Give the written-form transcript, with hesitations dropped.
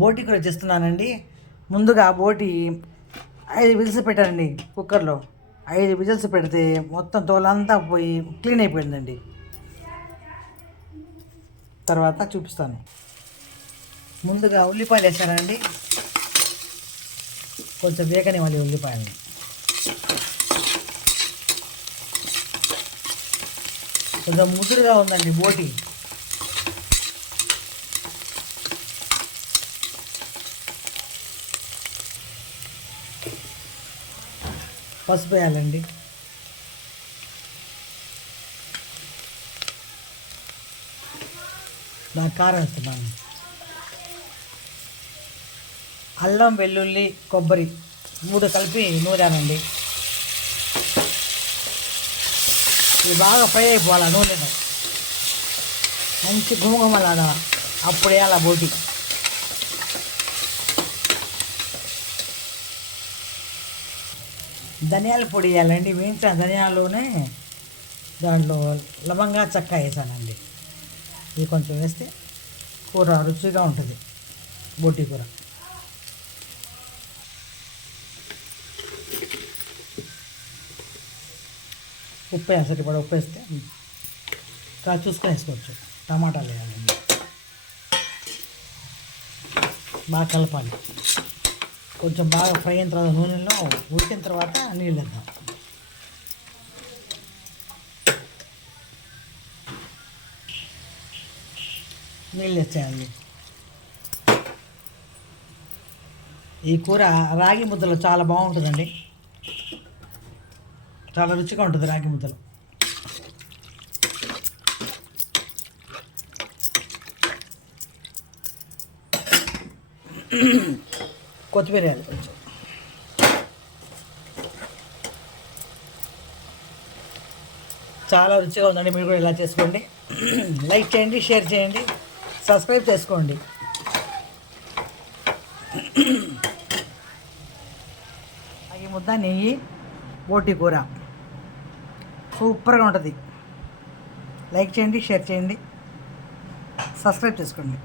బోటి కూర చేస్తున్నానండి. ముందుగా బోటి 5 విజిల్స్ పెట్టానండి కుక్కర్లో. 5 విజిల్స్ పెడితే మొత్తం తోలంతా పోయి క్లీన్ అయిపోయిందండి. తర్వాత చూపిస్తాను. ముందుగా ఉల్లిపాయలు వేసానండి. కొంచెం వేగనివ్వాలి ఉల్లిపాయలని. కొంచెం ముదురుగా ఉందండి బోటి. పసుపు వేయాలండి. దాని కారం వేస్తున్నాను. అల్లం, వెల్లుల్లి, కొబ్బరి 3 కలిపి నూరానండి. ఇవి బాగా ఫ్రై అయిపోవాలి నూనెలో. మంచి గుమగుమలాడ. అప్పుడు వేయాలి బోటి. ధనియాల పొడి వేయాలండి. వేయించిన ధనియాల్లోనే దాంట్లో లవంగా, చెక్క వేసానండి. ఇది కొంచెం వేస్తే కూర రుచిగా ఉంటుంది. బోటి కూర. ఉప్పు వేసరికి కూడా ఉప్పు వేస్తే చూసుకొని వేసుకోవచ్చు. టమాటాలు వేయాలండి. బాగా కలపాలి. కొంచెం బాగా ఫ్రై అయిన తర్వాత నూనెలో ఉడికిన తర్వాత నీళ్ళు వేద్దాం. నీళ్ళు వేసేయాలి. ఈ కూర రాగి ముద్దలో చాలా బాగుంటుందండి. చాలా రుచిగా ఉంటుంది రాగి ముద్దలు. కొత్తిమీర వేయాలి కొంచెం. చాలా రుచిగా ఉందండి. మీరు కూడా ఇలా చేసుకోండి. లైక్ చేయండి, షేర్ చేయండి, సబ్స్క్రైబ్ చేసుకోండి. ఈ ముద్ద నెయ్యి, బోటి కూర సూపర్గా ఉంటుంది. లైక్ చేయండి, షేర్ చేయండి, సబ్స్క్రైబ్ చేసుకోండి.